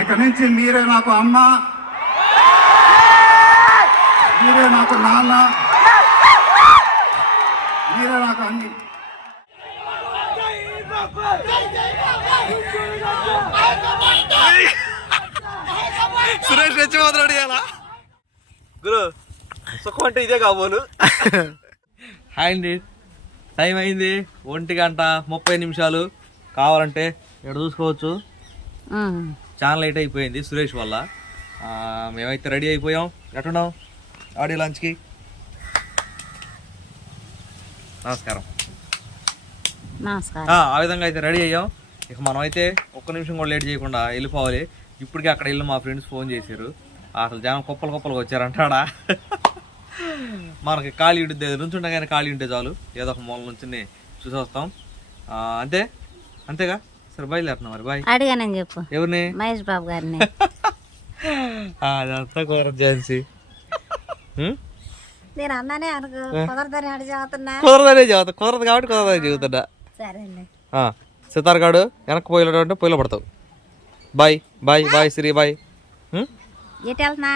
ఇక నుంచి మీరే నాకు అమ్మ. మీరే నాకు నాన్న. మీరే నాకు అన్ని. సురేష్ రెచ్చి మాత్రం గురు సుఖం అంటే ఇదే కాబోలు హాయ్ అండి. టైం అయింది. ఒంటి గంట ముప్పై నిమిషాలు కావాలంటే ఇక్కడ చూసుకోవచ్చు. చాలా లేట్ అయిపోయింది సురేష్ వల్ల. మేమైతే రెడీ అయిపోయాం. ఎట్టున్నాం ఆడియో లంచ్కి. నమస్కారం. ఆ, విధంగా అయితే రెడీ అయ్యాం. ఇక మనం అయితే ఒక్క నిమిషం కూడా లేట్ చేయకుండా వెళ్ళిపోవాలి. ఇప్పటికే అక్కడ వెళ్ళి మా ఫ్రెండ్స్ ఫోన్ చేశారు. అసలు జనం కుప్పలు కుప్పలుగా వచ్చారంటాడా? మనకి ఖాళీ ఉంటే నుంచుండగానే ఖాళీ ఉంటే చాలు. ఏదో ఒక మూల నుంచి చూసి వస్తాం అంతే? అంతేగా? సరే బయలుదేరుతున్నాం మరి బాయ్. అడిగానని చెప్పు. ఎవరిని? మహేష్ బాబు గారిని. ఆ, అదంతా కుదరదు ఝాన్సీ. ఉం? నేను అన్నానే అనుకో కుదరదని అడిగి చదువుతున్నా కుదరదనే చెబుతా కుదరదు కాబట్టి కుదరదని చెబుతున్నా. సరేలే. ఆ, సితార్ గాడు వెనక్కి పోయిలో అంటే పొయ్యిలో పడతావు. Bye bye bye Sri bye? ఎటు వెళ్తున్నా?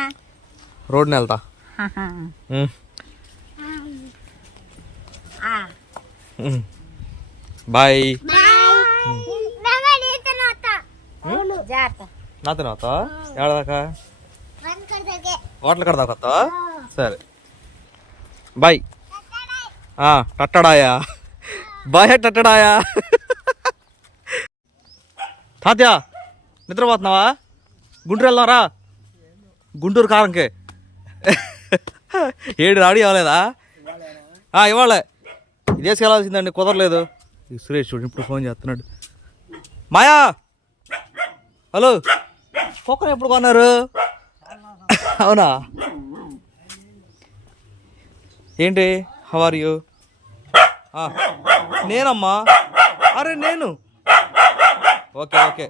రోడ్డుని వెళ్తా. బాయ్. నాతో అవుతావా ఏడదాకా హోటల్ కడ దాకా వస్తావా సరే. బాయ్. ఆ, టట్టడాయా? బాయ్ టట్టడాయా? తాత్యా నిద్రపోతున్నావా? గుంటూరు వెళ్దాం రా. గుంటూరు కారంకే. ఏడు రాడి అవ్వలేదా ఆ, ఇవాళే ఇదేసుకెళ్ళాల్సిందండి కుదరలేదు. ఈ సురేష్ చూడు ఇప్పుడు ఫోన్ చేస్తున్నాడు. మాయా! హలో. కుక్కను ఎప్పుడు కొన్నారు? అవునా? ఏంటి? హౌ యూ నేనమ్మా? అరే నేను. Okay okay.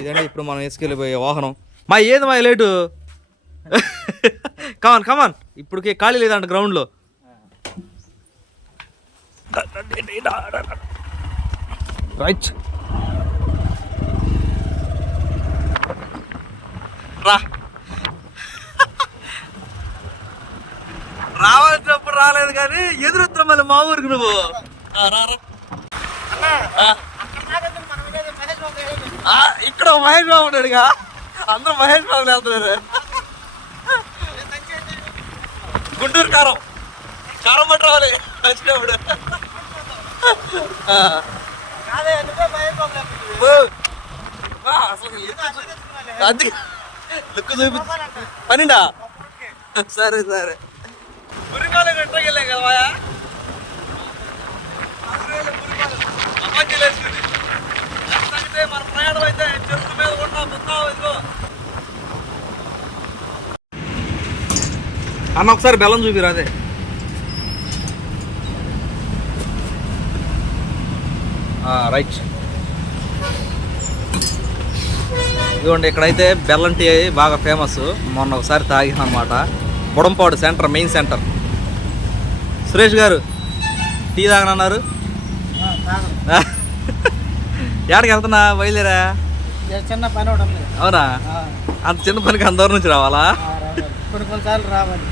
ఇదండి ఇప్పుడు మనం వేసుకెళ్ళిపోయే వాహనం. మా ఏది మా లేటు? కమాన్ కమాన్ ఇప్పటికే ఖాళీ లేదంట గ్రౌండ్లో రైట్ రా. రావాల్సినప్పుడు రాలేదు కానీ ఎదురుతున్నా మళ్ళీ మా ఊరికి నువ్వు. ఇక్కడ మహేష్ బాబు ఉన్నాడుగా అందరూ మహేష్ బాబు వెళ్తున్నారు. గుంటూరు కారం. కారం పట్టు రావాలి. వచ్చినప్పుడు. అందుకే లుక్ చూపి పనిండా? సరే సరే. మురికాలు గంటకెళ్ళాం కదా మాయా? మన ప్రయాణం అయితే చెరుకు మీద ఉంటా పుస్తావు ఇదిగో. అన్న ఒకసారి బెల్లం చూపిరా అదే. రైట్. ఇదిగోండి ఇక్కడైతే బెల్లం టీ బాగా ఫేమస్ మొన్న ఒకసారి తాగాను అనమాట Budampadu centre main centre. Suresh garu tea తాగనన్నారు? ఎక్కడికి వెళ్తున్నా? బయలుదేరా? చిన్న పని అవునా? అంత చిన్న పనికి అంత దూరం నుంచి రావాలా? కొన్ని కొన్నిసార్లు రావాలి.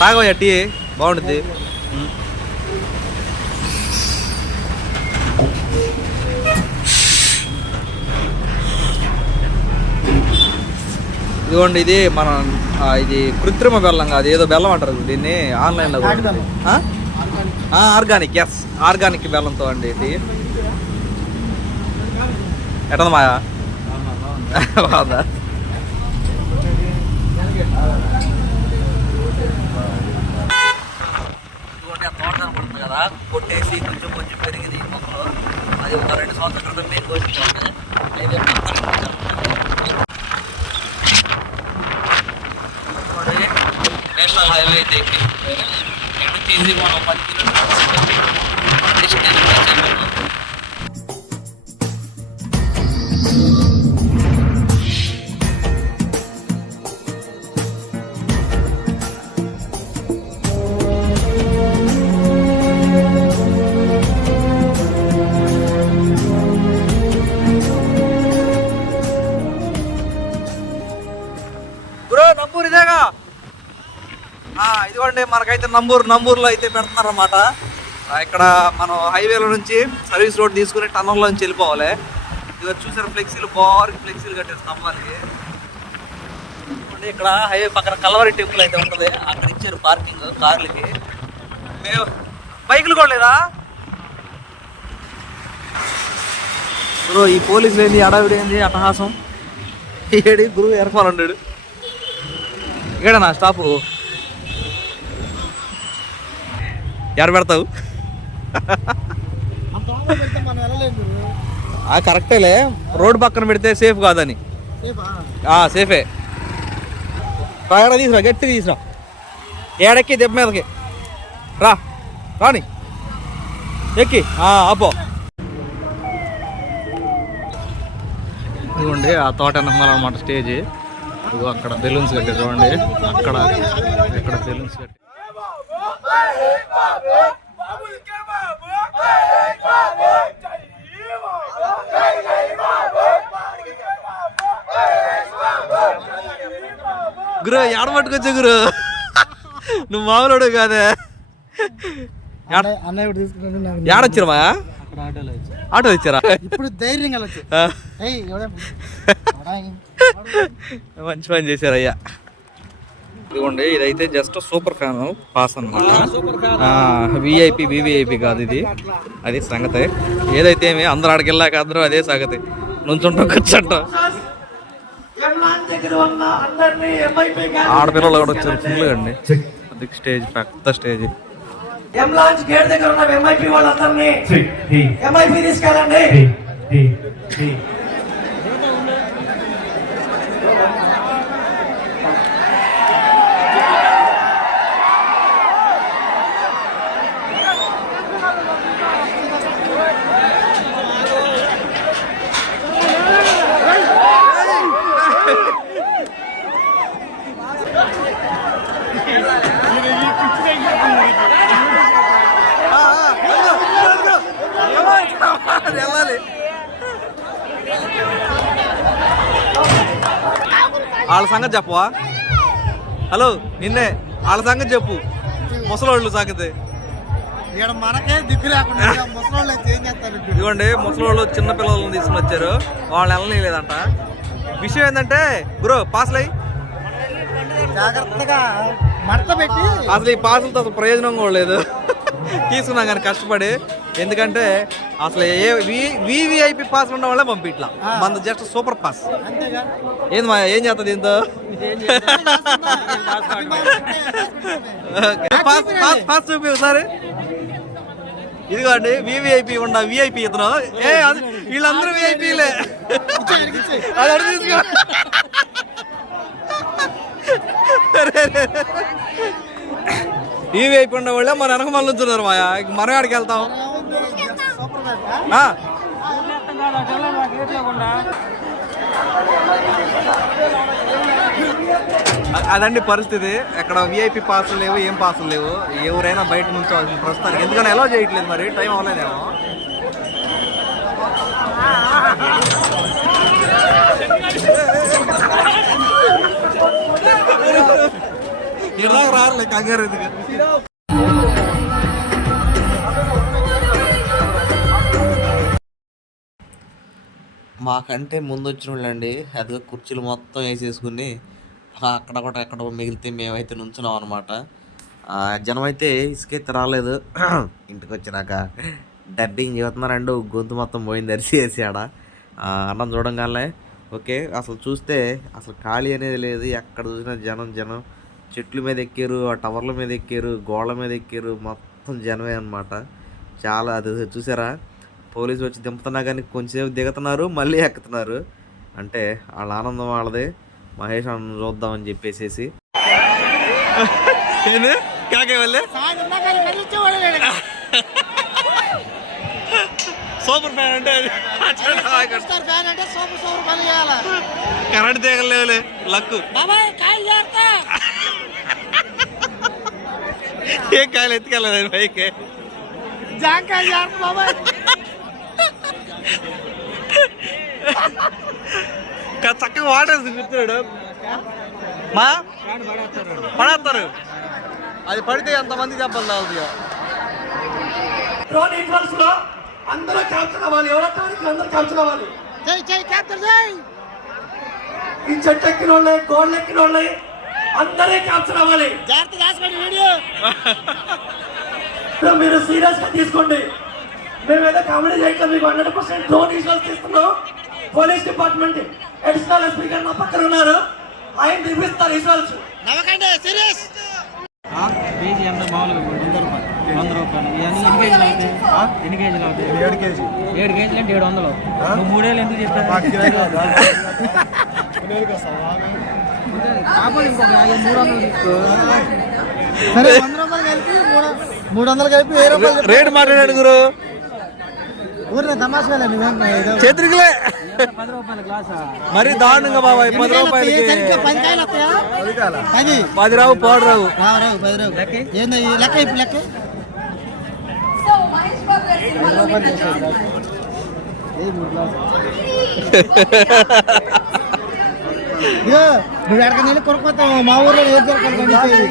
తాగవయ్యా టీ? బాగుంటుంది. ఇదిగోండి ఇది మన ఇది కృత్రిమ బెల్లం కాదు ఏదో బెల్లం అంటారు దీన్ని ఆన్లైన్లో కూడా ఉంది. ఆ? ఆ, ఆర్గానిక్ ఎస్ ఆర్గానిక్ బెల్లంతో అండి ఇది. ఎట్లా మాయా? బాగుందా? కదా కొట్టేసి కొంచెం కొంచెం పెరిగింది మొక్కలు. అది ఒక రెండు సంవత్సరాల క్రితం మెయిన్ కోసింది అయితే నేషనల్ హైవే అయితే ఎక్కి ఇక్కడ మనం పది కిలోమీటర్లు డిస్టెన్స్ నంబూరు నంబూరులో అయితే పెడుతున్నారన్నమాట. ఇక్కడ మనం హైవేలో నుంచి సర్వీస్ రోడ్ తీసుకుని టన్నల్లో నుంచి వెళ్ళిపోవాలి. ఇదిగో చూసారు ఫ్లెక్సీలు? బాగా ఫ్లెక్సీలు కట్టారు స్తంభానికి ఇక్కడ హైవే పక్కన కలవరి టెంపుల్ అయితే ఉంటుంది. అక్కడ ఇచ్చారు పార్కింగ్ కార్లకి. మేము బైకులు కూడా లేదా? బ్రో ఈ పోలీసులు ఏంది? అడవిడి ఏంది? అట్టహాసం? ఏడి? గురువు ఎరపాలండాడు ఇక్కడ నా స్టాపు? ఎక్కడ పెడతావు? కరెక్టేలే. రోడ్డు పక్కన పెడితే సేఫ్ కాదని. సేఫా? ఆ సేఫే. ఎక్కడ తీసురా గట్టి తీసురా. ఏడెక్కి దెబ్బ మీదకి. రా రాని. ఎక్కి. ఆ, అబ్బో ఇదిగోండి ఆ తోట అనమాట స్టేజ్. ఇదిగో అక్కడ బెలూన్స్ కట్టి చూడండి. అక్కడ ఇక్కడ బెలూన్స్ కట్టి గురు ఏడ పట్టుకొచ్చా గురు నువ్వు మామూలుడు కాదే అన్నయ్య- అన్నయ్య ఇప్పుడు తీసుకున్నాడు నాకు ఏడొచ్చిరమా అక్కడ ఆటోలో వచ్చి. ఆటో ఇచ్చారా ఇప్పుడు ధైర్యంగా వెళ్ళొచ్చు ఆ, ఏయ్ ఎవడే ఎవడా? మంచి పని చేశారయ్యా ఇదిగోండి ఇదైతే జస్ట్ సూపర్ ఫ్యాన్ పాస్ అనమాట విఐపి వివిఐపి కాదు ఇది. అది సంగతి. ఏదైతే ఏమి అందరు ఆడికి వెళ్ళాక అందరూ అదే సంగతి. నుంచుంటాం కూర్చుంటాం. ఆడపిల్లలు కూడా వచ్చారు ఫుల్ అండి. అది స్టేజ్ పెద్ద స్టేజ్ ఎం లాంచ్ గేట్ దగ్గర ఉన్న ఎంఐపి వాళ్ళందరినీ ఎంఐపి తీసుకెళ్ళండి వెళ్ళాలి వాళ్ళ సంగతి చెప్పవా? హలో నిన్నే వాళ్ళ సంగతి చెప్పు. ముసలోళ్ళు సంగతి? ఇదిగోండి ముసలోళ్ళు చిన్న పిల్లలను తీసుకుని వచ్చారు. వాళ్ళు వెళ్ళలేదంట విషయం ఏంటంటే బ్రో పాస్లై జాగ్రత్తగా మడత పెట్టి. అసలు ఈ పాసులతో అసలు ప్రయోజనం కూడా లేదు. తీసుకున్నాం కానీ కష్టపడి. ఎందుకంటే అసలు ఏ వివిఐపి పాస్ ఉన్న వాళ్ళే పంపిట్లా మన జస్ట్ సూపర్ పాస్ ఏంది మా ఏం చేస్తుంది దీంతో. పాస్ పాస్ పాస్ చూపి ఒకసారి. ఇదిగోండి వివిఐపి ఉన్న విఐపి ఇతను. ఏ వీళ్ళందరూ విఐపీలే అది అడిగి తీసుకో. వివిఐపి ఉన్న వాళ్ళే మన వెనక మళ్ళీ ఉంచున్నారు మాయా. మనం ఆడికి వెళ్తాం. అదండి పరిస్థితి. ఎక్కడ విఐపి పాసులు లేవు ఏం పాసులు లేవు. ఎవరైనా బయట నుంచి ప్రస్తుతానికి. ఎందుకని ఎలా చేయట్లేదు మరి? టైం అవ్వలేదేమో. ఇలా రారులే కంగారు ఎందుకు? మాకంటే ముందు వచ్చిన వాళ్ళండి అదిగో కుర్చీలు మొత్తం వేసేసుకుని అక్కడ కూడా ఎక్కడ మిగిలితే మేమైతే నుంచున్నాం అనమాట జనం అయితే ఇసుకైతే రాలేదు. ఇంటికి వచ్చినాక డబ్బింగ్ చెబుతున్నారండి గొంతు మొత్తం పోయింది అరిసి వేసి ఆడ అన్నం చూడంగానే ఓకే అసలు చూస్తే అసలు ఖాళీ అనేది లేదు. ఎక్కడ చూసినా జనం జనం. చెట్ల మీద ఎక్కారు ఆ టవర్ల మీద ఎక్కారు గోడల మీద ఎక్కారు. మొత్తం జనమే అనమాట చాలా అది చూసారా? పోలీసులు వచ్చి దింపుతున్నా కానీ కొంచెంసేపు దిగుతున్నారు మళ్ళీ ఎక్కుతున్నారు. అంటే వాళ్ళ ఆనందం వాళ్ళది. మహేష్ అన్న చూద్దామని చెప్పేసేసి. సూపర్ ఫ్యాన్ అంటే కరెంట్ తీగలేవులే లక్కు. ఏ కాయలు ఎత్తుకెళ్ళలేదు జాంకాయలు చేస్తా బాబాయ్. చక్కగా వాటర్ కూర్చున్నాడు మా? పడేస్తారు. అది పడితే ఎంతమంది దెబ్బలు తాగుతాయో. డ్రోన్లో అందరూ క్యాప్చర్ అవ్వాలి. ఎవరైతే అందరూ క్యాప్చర్ అవ్వాలి. జై జై క్యాప్టర్ జై! ఈ చెట్టు ఎక్కిన వాళ్ళే గోళ్ళు ఎక్కిన వాళ్ళే అందరే క్యాప్చర్ అవ్వాలి. జాగ్రత్త దాచుకోండి వీడియో. ఇప్పుడు మీరు సీరియస్గా తీసుకోండి. మేము ఏదో కామెడీ చేయట్లేదు మీకు హండ్రెడ్ పర్సెంట్ డ్రోన్ విజువల్స్ ఇస్తున్నాం police department additional SP garu నా పక్కన ఉన్నారు. ఆయన చూపిస్తారు విజువల్స్ నవ్వకండి సీరియస్! కేజీ ఎంత మామూలుగా వంద రూపాయలు. వంద రూపాయలు. ఇవన్నీ ఎన్ని కేజీలు అవుతాయి? ఎన్ని కేజీలు అవుతాయి? ఏడు కేజీ. ఏడు కేజీలు అంటే ఏడు వందలు. నువ్వు మూడేళ్ళు ఎందుకు కాకపోతే ఇంకొక మూడు వందలు తీసుకో. సరే వంద రూపాయలు కలిపి మూడు వందలు కలిపి వెయ్యి రూపాయలు చెప్పు. రేటు మాట్లాడాడు గురు. గ్లాసా మరి దారుణంగా బాబాయ్ పది రూపాయలకి పది రావు పాడు రావు. లెక్క? ఇగో నువ్వు ఎక్కడికి వెళ్ళి కొనుక్కోతావు మా ఊర్లో ఏ సరుకులు పండించేది?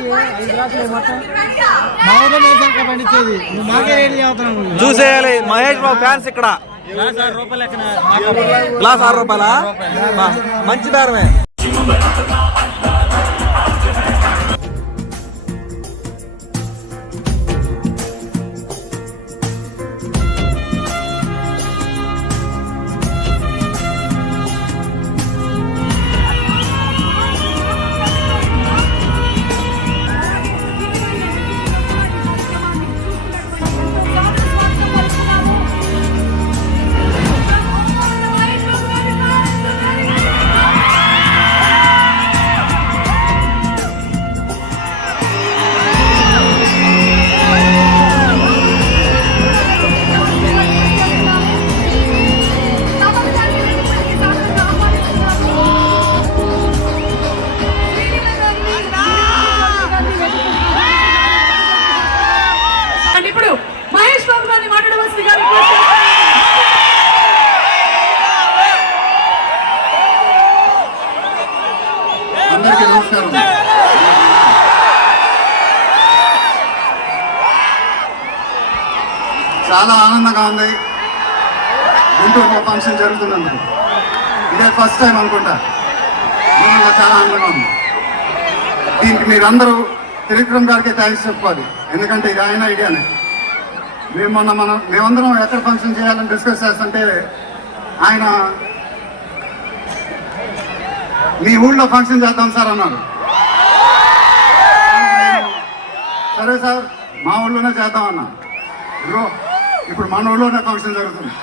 మా ఊర్లో ఏ సరుకులు పండించేది? నువ్వు మాకే రేటు చెబుతున్నావు నువ్వు. చూసేయాలి. మహేష్ బాబు ఫ్యాన్స్ ఇక్కడ. గ్లాస్ ఆరు రూపాయలు మంచి బేరమే చాలా ఆనందంగా ఉంది. గుంటూరులో ఫంక్షన్ జరుగుతున్నందుకు. ఇదే ఫస్ట్ టైం అనుకుంటా. చాలా ఆనందంగా ఉంది. దీనికి మీరందరూ త్రివిక్రమ్ గారికి థ్యాంక్స్ చెప్పాలి ఎందుకంటే ఇది ఆయన ఐడియానే. మేము మొన్న మనం మేమందరం ఎక్కడ ఫంక్షన్ చేయాలని డిస్కస్ చేస్తుంటే ఆయన మీ ఊళ్ళో ఫంక్షన్ చేద్దాం సార్ అన్నారు సరే సార్ మా ఊళ్ళోనే చేద్దాం అన్నా. ఇదిగో ఇప్పుడు మన నాకు ఫంక్షన్ జరుగుతుంది.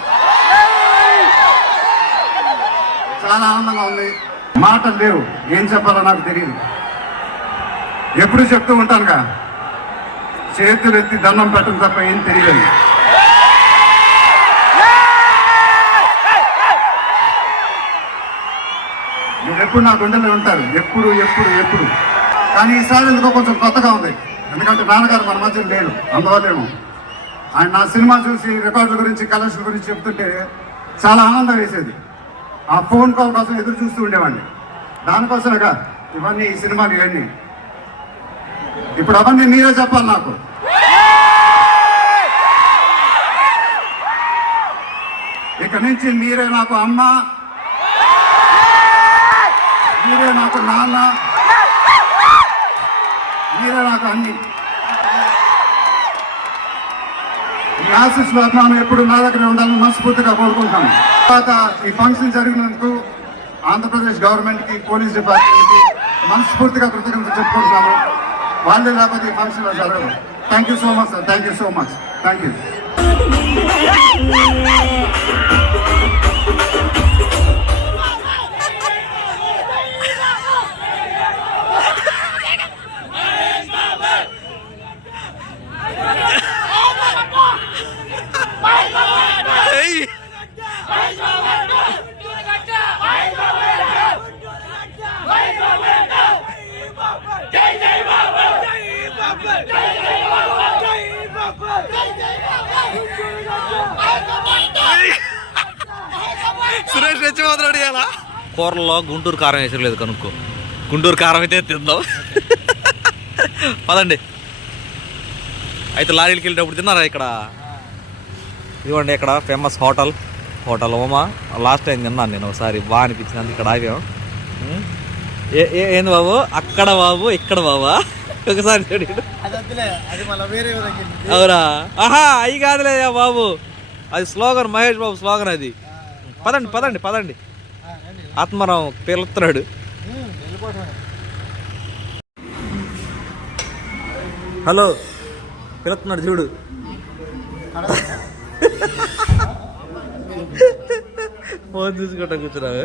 చాలా ఆనందంగా ఉంది. మాటలు లేవు. ఏం చెప్పాలో నాకు తెలియదు ఎప్పుడు చెప్తూ ఉంటానుగా చేతులు ఎత్తి దండం పెట్టడం తప్ప ఏం తెలియదు. మీరు ఎప్పుడు నా గుండెలో ఉంటారు ఎప్పుడు ఎప్పుడు ఎప్పుడు. కానీ ఈసారి ఎందుకో కొంచెం కొత్తగా ఉంది. ఎందుకంటే నాన్నగారు మన మధ్య లేరు. అందువల్లేమో. ఆయన నా సినిమా చూసి రికార్డుల గురించి కలెక్షన్ గురించి చెప్తుంటే చాలా ఆనందం వేసేది. ఆ ఫోన్ కాల్ కోసం ఎదురు చూస్తూ ఉండేవాడిని. దానికోసమేగా ఇవన్నీ ఈ సినిమాలు ఇవన్నీ. ఇప్పుడు అవన్నీ మీరే చెప్పాలి నాకు. ఇక నుంచి మీరే నాకు అమ్మ. మీరే నాకు నాన్న. మీరే నాకు అన్ని. ఆశీస్సులు అభిమానం ఎప్పుడు నా దగ్గర ఉండాలని మనస్ఫూర్తిగా కోరుకుంటాను తర్వాత ఈ ఫంక్షన్ జరిగినందుకు ఆంధ్రప్రదేశ్ గవర్నమెంట్కి పోలీస్ డిపార్ట్మెంట్కి మనస్ఫూర్తిగా కృతజ్ఞత చెప్పుకుంటున్నాను. వాళ్ళే లేకపోతే ఈ ఫంక్షన్ జరగదు. Thank you so much sir thank you so much thank you Suresh రెచ్చి మాట్లాడి కూరలో గుంటూరు కారం వేసలేదు కనుక్కో. గుంటూరు కారం అయితే తిందాం. పదండి. అయితే లారీలకి వెళ్ళేటప్పుడు తిన్నారా ఇక్కడ? ఇదిగోండి ఇక్కడ ఫేమస్ హోటల్. హోటల్ ఓమా. లాస్ట్ టైం తిన్నాను నేను ఒకసారి. బాగా అనిపించింది ఇక్కడ ఆగాం. ఉం? ఏ ఏ- ఏంది బాబు? అక్కడ బాబు ఇక్కడ బాబా? ఒకసారి అవునా? ఆహా అయి కాదులే బాబు. అది స్లోగన్ మహేష్ బాబు స్లోగన్ అది. పదండి పదండి పదండి. ఆత్మరావు పిలుస్తున్నాడు హలో పిలుస్తున్నాడు చూడు. ఫోన్ చూసుకుంటా కూర్చున్నావు?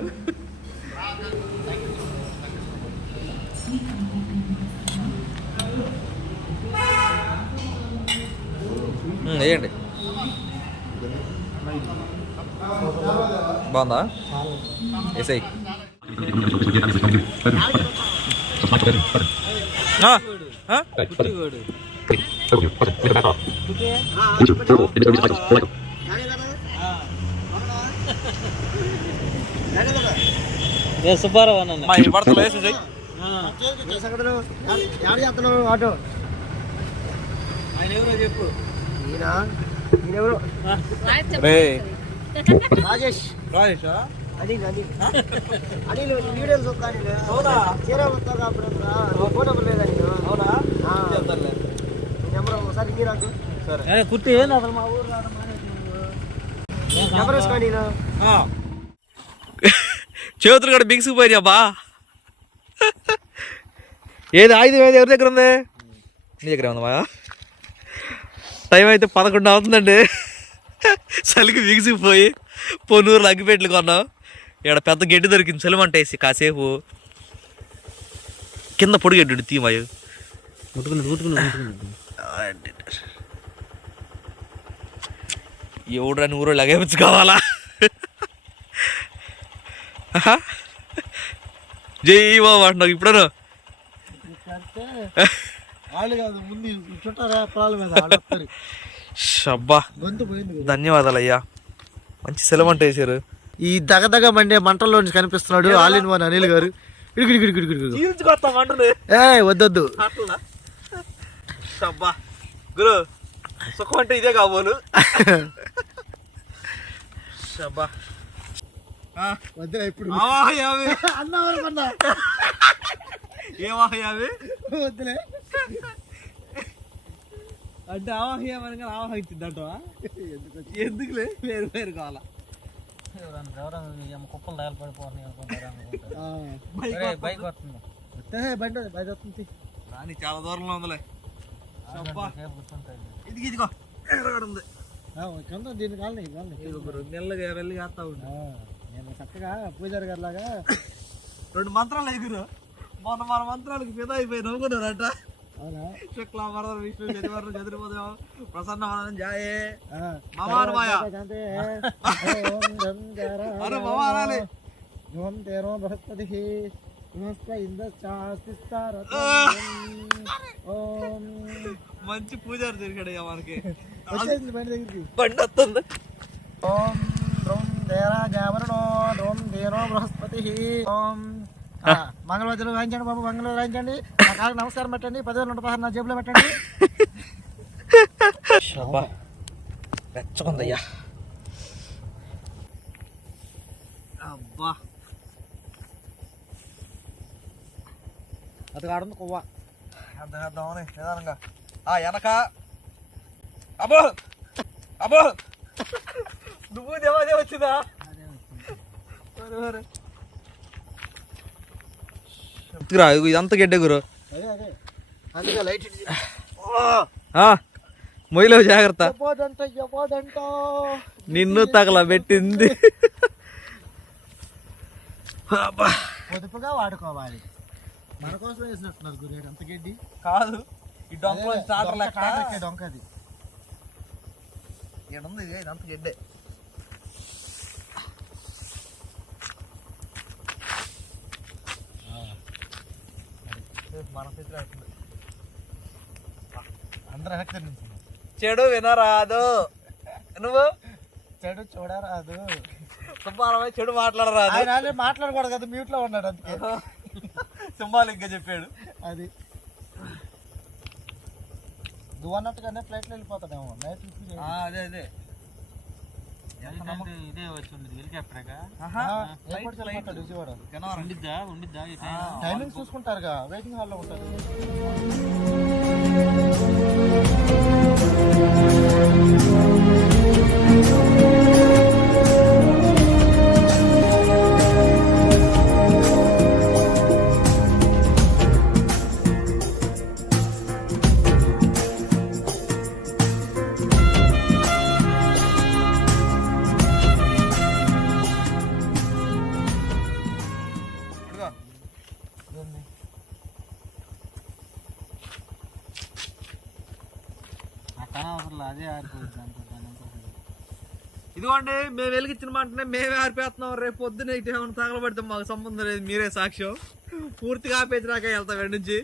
వేయండి. బాగుందా? సుబ్బారావు అన్న వేసేసాయి యాడ్ చేస్తున్నావు ఆటో ఆయన ఎవరో చెప్పు. ఈయన? ఈయనెవరు రే రాజేష్. రాజేషా? అనిల్ అనిల్. అనిల్ వీడియోలు చూస్తా అవునా? చీర వస్తాగా అప్పుడు ఫోన్ నెంబర్ లేదా నేను అవునా? నెంబర్ ఒకసారి ఇయ్యి నాకు సరే. కుర్తి అసలు మా ఊరు నెంబర్ వేసుకోండి చేతులు కూడా బిగుసుకుపోయినాయి అబ్బా ఏది ఆయుధం ఏది ఎవరి దగ్గర ఉంది? నీ దగ్గర ఉందమ్మా టైం అయితే పదకొండు అవుతుందండి. చలికి బిగుసుకుపోయి పొన్నూరులో అగ్గిపెట్లు కొన్నాం. ఇక్కడ పెద్ద గడ్డి దొరికింది. చలిమంటేసి కాసేపు కింద పొడి గడ్డి తీమాయు ముట్టుకుని ముట్టుకుని ఎవడు అని ఊరు లగేపించుకోవాలా జై బాబు అంటున్నావు ఇప్పుడు వాళ్ళు కాదు ముందు చుట్టారా ఆడొస్తారు షబ్బా. ధన్యవాదాలు అయ్యా మంచి సెలవంట వేసారు ఈ దగదగ మండే మంటల్లో నుంచి కనిపిస్తున్నాడు ఆల్ ఇన్ వన్ అనిల్ గారు. ఏ వద్దొద్దు. షబ్బా. గురు సుఖం అంటే ఇదే కాబోలు. షబ్బా. వద్దురా ఇప్పుడు. అన్నా వరకన్నా ఏమాహయావి వద్దులే. అంటే ఆవాహ్యమనగా ఆవాహించింది అంటవా ఎందుకులే? వేరు వేరు కావాలా. కుప్పలు పడిపోతున్నాయి బైక్ వస్తుంది బండి వస్తుంది రాని చాలా దూరంలో ఉందిలే. ఇదిగో ఎక్కడ ఉంది. కాలని కాలని. గురు మెల్లగా వెళ్ళి చేస్తా నేను చక్కగా పూజారి గారి లాగా రెండు మంత్రాలు ఎగురు మొన్న మన మంత్రాలకు ఫిదా అయిపోయి నవ్వుకున్నారట అవునా శుక్లా వరద విష్ణు గతివరం చతుర్పదం ప్రసన్న వరం జాయే. ఆ, మామాను మాయ. శాంతే. ఓం రం జర అరే మామ అనాలి. ఓం తేనో బృహస్పతి. మంచి పూజారి ఇక మనకి. బండి దగ్గరికి. బండి వస్తుంది. ఓం ద్రోం తేరా జావరణో ద్రోం తేనో బృహస్పతి. ఓం ఆ, మంగళవాద్యం వాయించండి బాబు మంగళవాద్యం వాయించండి నా కాళ్ళకి నమస్కారం పెట్టండి. పదివేల నూట పదహారు నా జేబులో పెట్టండి. రెచ్చకుందయ్యా అబ్బా. అది కాడుంది కొవ్వ. అంత చేద్దామని నిదానంగా. ఆ వెనక. అబ్బో! అబ్బో! నువ్వు దేవాదే వచ్చిందా? రా ఇదంతా గడ్డే గురు. మొయ్యలో జాగ్రత్త. నిన్ను తగలబెట్టింది. అబ్బా. పొదుపుగా వాడుకోవాలి. మన కోసం వేసినట్టున్నారు గురేడు అంత గడ్డి? కాదు ఈ డొంకలో దొంగ అది ఈడ ఉంది ఇదంతా గడ్డే మన చేతిలో ఉంటుంది. అందరూ వెనక్కి నుంచి చెడు వినరాదు. నువ్వు? చెడు చూడరాదు. సుబ్బారావు చెడు మాట్లాడరాదు. ఆయన మాట్లాడకూడదు కదా మ్యూట్లో ఉన్నాడు అందుకే. సింబాలిక్గా చెప్పాడు. అది. నువ్వు అన్నట్టుగానే ఫ్లైట్లో వెళ్ళిపోతాడేమో. నైట్ అదే అదే. ఇదే వచ్చి ఉండదు ఉండిద్దా? ఉండిద్దా? టైమింగ్ చూసుకుంటారుగా. వెయిటింగ్ హాల్లో ఉంటారు. అక్కడ మంటనే మేమే ఆరిపేస్తున్నాం రేపు పొద్దున ఇటు ఏమైనా తగలబడితే మాకు సంబంధం లేదు మీరే సాక్ష్యం. పూర్తిగా ఆపేసినాక వెళ్తాం వెంట నుంచి.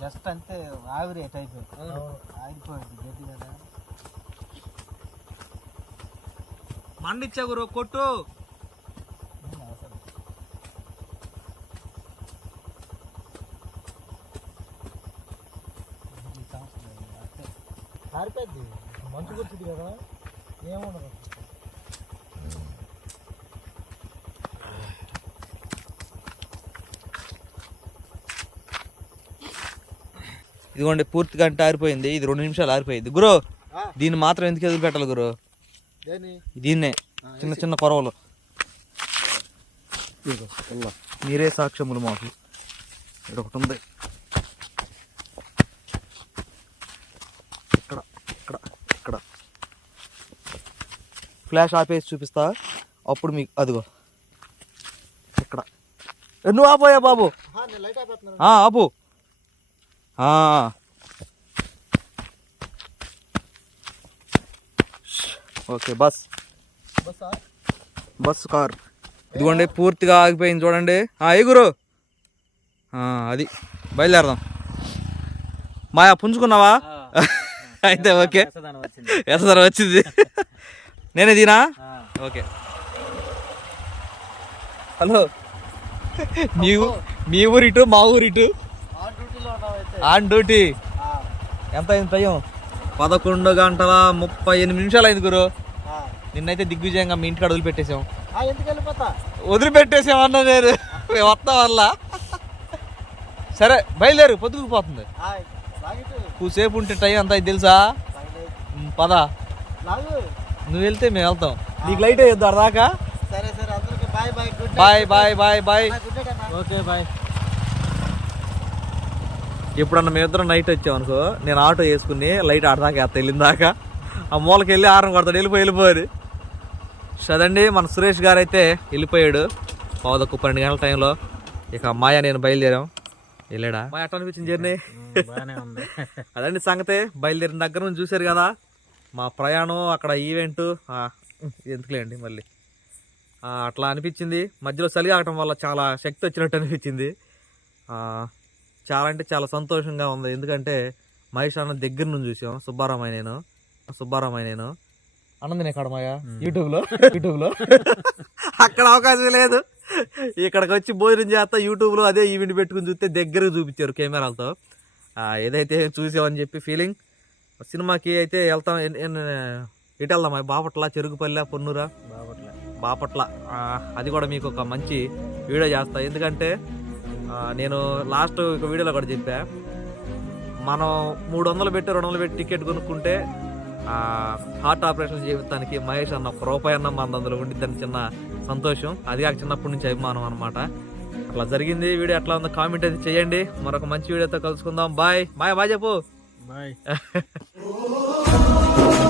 జస్ట్ అంతే ఆవిరి టైప్ ఆగిపోయింది గట్టి కదా. మండిచ్చా గురు కొట్టు. కూర్చుంది కదా ఏముండదు. ఇదిగోండి పూర్తిగా అంటే ఆరిపోయింది. ఇది రెండు నిమిషాలు ఆరిపోయింది. గురు దీన్ని మాత్రం ఎందుకు ఎదురు పెట్టాలి గురు? దేని దీన్నే. చిన్న చిన్న కొరవలు. ఇల్లా. మీరే సాక్ష్యములు మాకు. ఇక్కడ ఒకటి ఉంది ఇక్కడ ఇక్కడ ఇక్కడ ఫ్లాష్ ఆపేసి చూపిస్తా. అప్పుడు మీకు అదిగో. ఇక్కడ. ఏ, నువ్వు ఆపోయా బాబు. ఆపు. Okay bus. Bus car. ఇదిగోండి పూర్తిగా ఆగిపోయింది చూడండి. ఎగురు ఆ, అది. బయలుదేరదాం. మాయా పుంజుకున్నావా? అయితే ఓకే. ఎసదర వచ్చింది. నేనే దీనా? ఓకే. హలో. మీ మీ ఊరు ఇటు మా ఊరు ఇటు? On duty? ఎంత అయింది టైం? పదకొండు గంటల ముప్పై ఎనిమిది నిమిషాలు అయింది గురు. నిన్నైతే దిగ్విజయంగా మీ వదిలిపెట్టేసాం ఎందుకు వెళ్ళిపోతా? వదిలిపెట్టేసాం అన్న నేను మేము వస్తాం వల్ల సరే బయలుదేరు పొద్దుకు పోతుంది. హాయ్ లాగిటు కూసేపు ఉంటే టైం అంత తెలుసా? పద. నువ్వు వెళ్తే మేము వెళ్తాం నీకు లైట్ అయ్యొద్దు అడదాకా సరే సరే అందరికి bye bye good bye bye bye bye night okay bye ఎప్పుడన్నా మేమిద్దరం నైట్ వచ్చాం అనుకో నేను ఆటో వేసుకుని లైట్ ఆడదాకా వేస్తా వెళ్ళిన దాకా. ఆ మూలకి వెళ్ళి ఆరం కొడతాడు వెళ్ళిపోయి వెళ్ళిపోయారు సదండి మన సురేష్ గారు అయితే వెళ్ళిపోయాడు. పావుదక్కు పన్నెండు గంటల టైంలో ఇక మాయ నేను బయలుదేరాం. వెళ్ళాడా? మా ఎట్లా అనిపించింది జర్నీ? అదండి సంగతే. బయలుదేరిన దగ్గర నుంచి చూశారు కదా. మా ప్రయాణం అక్కడ ఈవెంట్ ఎందుకులేండి మళ్ళీ. అట్లా అనిపించింది. మధ్యలో చలి ఆగటం వల్ల చాలా శక్తి వచ్చినట్టు అనిపించింది. చాలా అంటే చాలా సంతోషంగా ఉంది. ఎందుకంటే మహేష్ అన్న దగ్గర నుంచి చూసాం. సుబ్బారామయ్య నేను. సుబ్బారామయ్య నేను. అన్నది ఇక్కడ మాయా? యూట్యూబ్లో? యూట్యూబ్లో? అక్కడ అవకాశం లేదు. ఇక్కడికి వచ్చి భోజనం చేస్తా యూట్యూబ్లో అదే ఈవెంట్ పెట్టుకుని చూస్తే దగ్గరకు చూపించారు కెమెరాలతో. ఏదైతే చూసామని చెప్పి ఫీలింగ్. సినిమాకి అయితే వెళ్తాం. ఎటు వెళ్దాం? బాపట్ల చెరుకుపల్లె పొన్నూరా? బాపట్ల. బాపట్ల. అది కూడా మీకు ఒక మంచి వీడియో చేస్తా. ఎందుకంటే నేను లాస్ట్ ఒక వీడియోలో కూడా చెప్పా. మనం మూడు వందలు పెట్టి రెండు వందలు పెట్టి టికెట్ కొనుక్కుంటే హార్ట్ ఆపరేషన్ చేయించడానికి మహేష్ అన్న ఒక రూపాయి అన్న మన అందులో ఉండిద్దని చిన్న సంతోషం. అది కాక చిన్నప్పటి నుంచి అభిమానం అనమాట అట్లా జరిగింది. వీడియో ఎట్లా ఉందో కామెంట్ అయితే చేయండి. మరొక మంచి వీడియోతో కలుసుకుందాం. బాయ్. బాయ్ బాయ్ చెప్పు. బాయ్. Thank you.